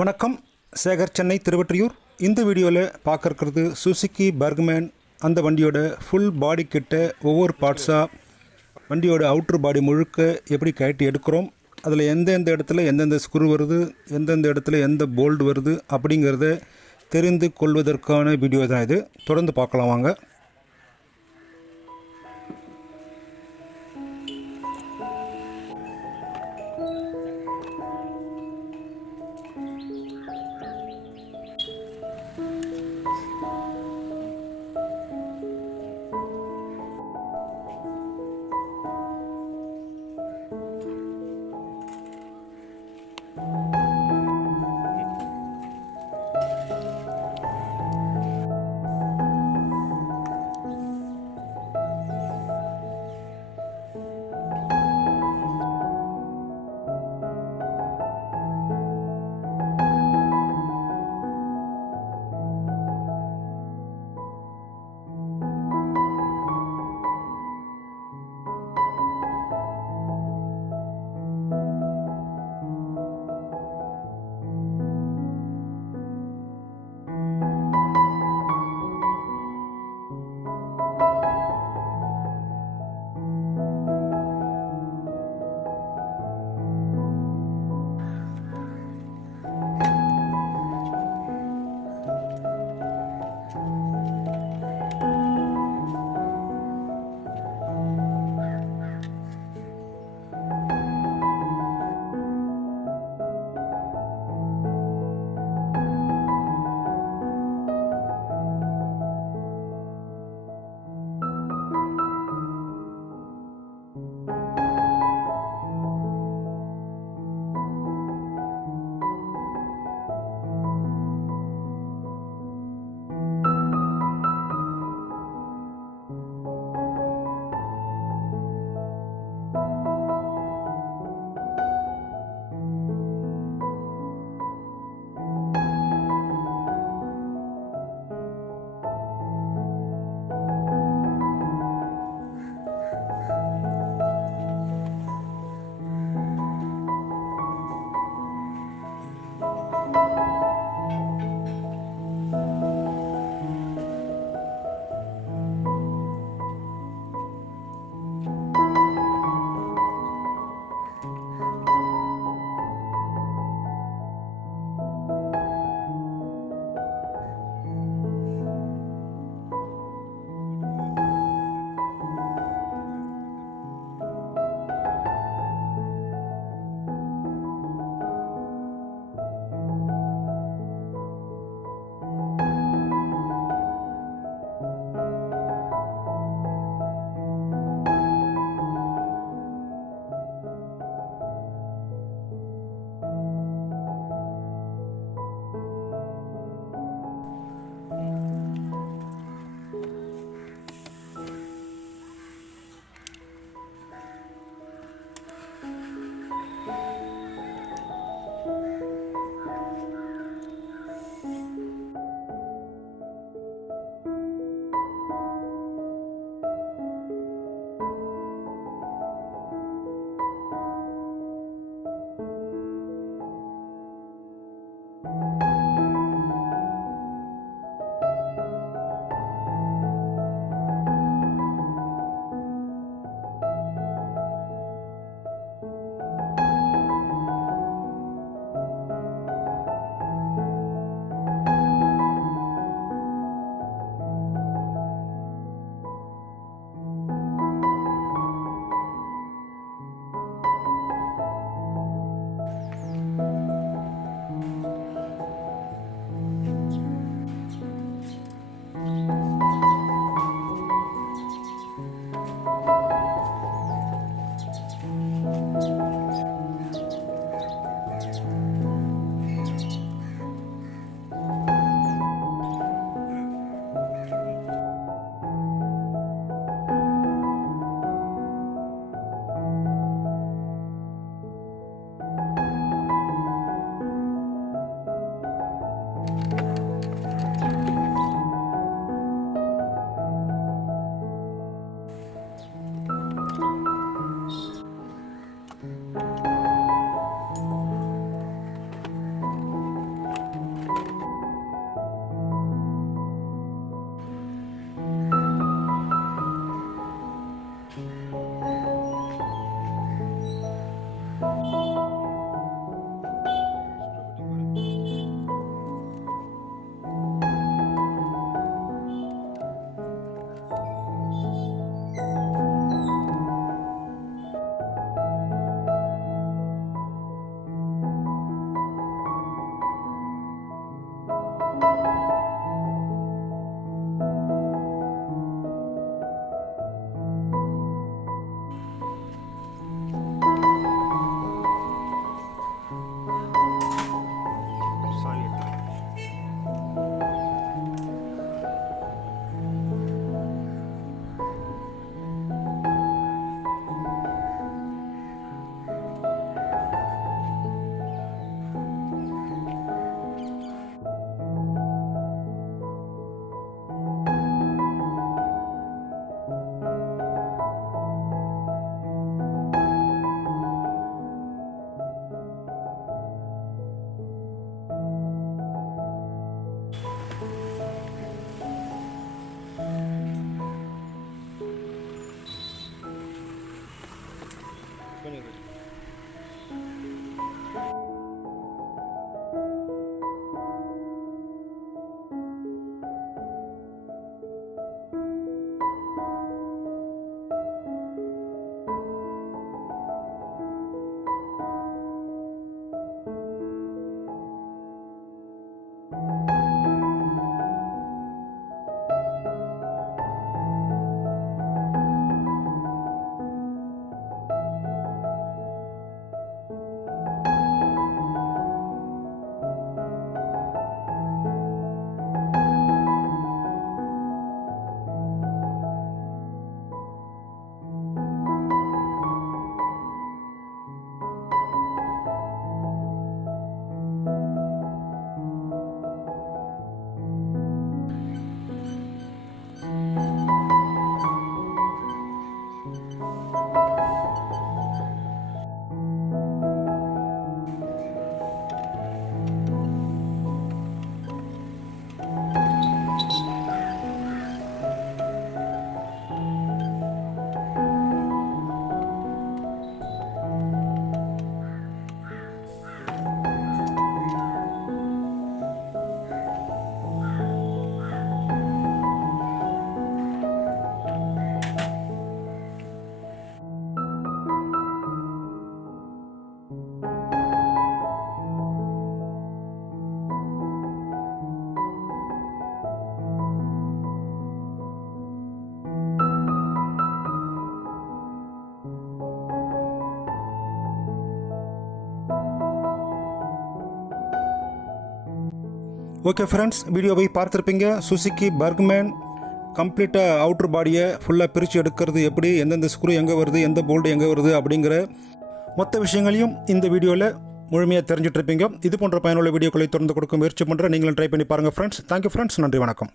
வணக்கம், சேகர், சென்னை திருவொற்றியூர். இந்த வீடியோவில் பார்க்கறது சுசுக்கி பர்க்மேன். அந்த வண்டியோட ஃபுல் பாடி கிட்ட ஒவ்வொரு பார்ட்ஸாக வண்டியோட அவுட்ரு பாடி முழுக்க எப்படி கழட்டி எடுக்கிறோம், அதில் எந்தெந்த இடத்துல எந்தெந்த ஸ்க்ரூ வருது, எந்தெந்த இடத்துல எந்த போல்டு வருது அப்படிங்கிறத தெரிந்து கொள்வதற்கான வீடியோ தான் இது. தொடர்ந்து பார்க்கலாம் வாங்க. ஓகே ஃப்ரெண்ட்ஸ், வீடியோவை பார்த்துருப்பீங்க. சுசுகி பர்க்மேன் கம்ப்ளீட்டாக அவுட்ரு பாடியை ஃபுல்லாக பிரித்து எடுக்கிறது எப்படி, எந்தெந்த ஸ்க்ரூ எங்கே வருது, எந்த போல்டு எங்கே வருது அப்படிங்கிற மொத்த விஷயங்களையும் இந்த வீடியோவில் முழுமையாக தெரிஞ்சிட்ருப்பீங்க. இது போன்ற பயனுள்ள வீடியோக்களை தொடர்ந்து கொடுக்க முயற்சி பண்ணுறேன். நீங்களும் ட்ரை பண்ணி பாருங்கள் ஃப்ரெண்ட்ஸ். Thank you friends. நன்றி, வணக்கம்.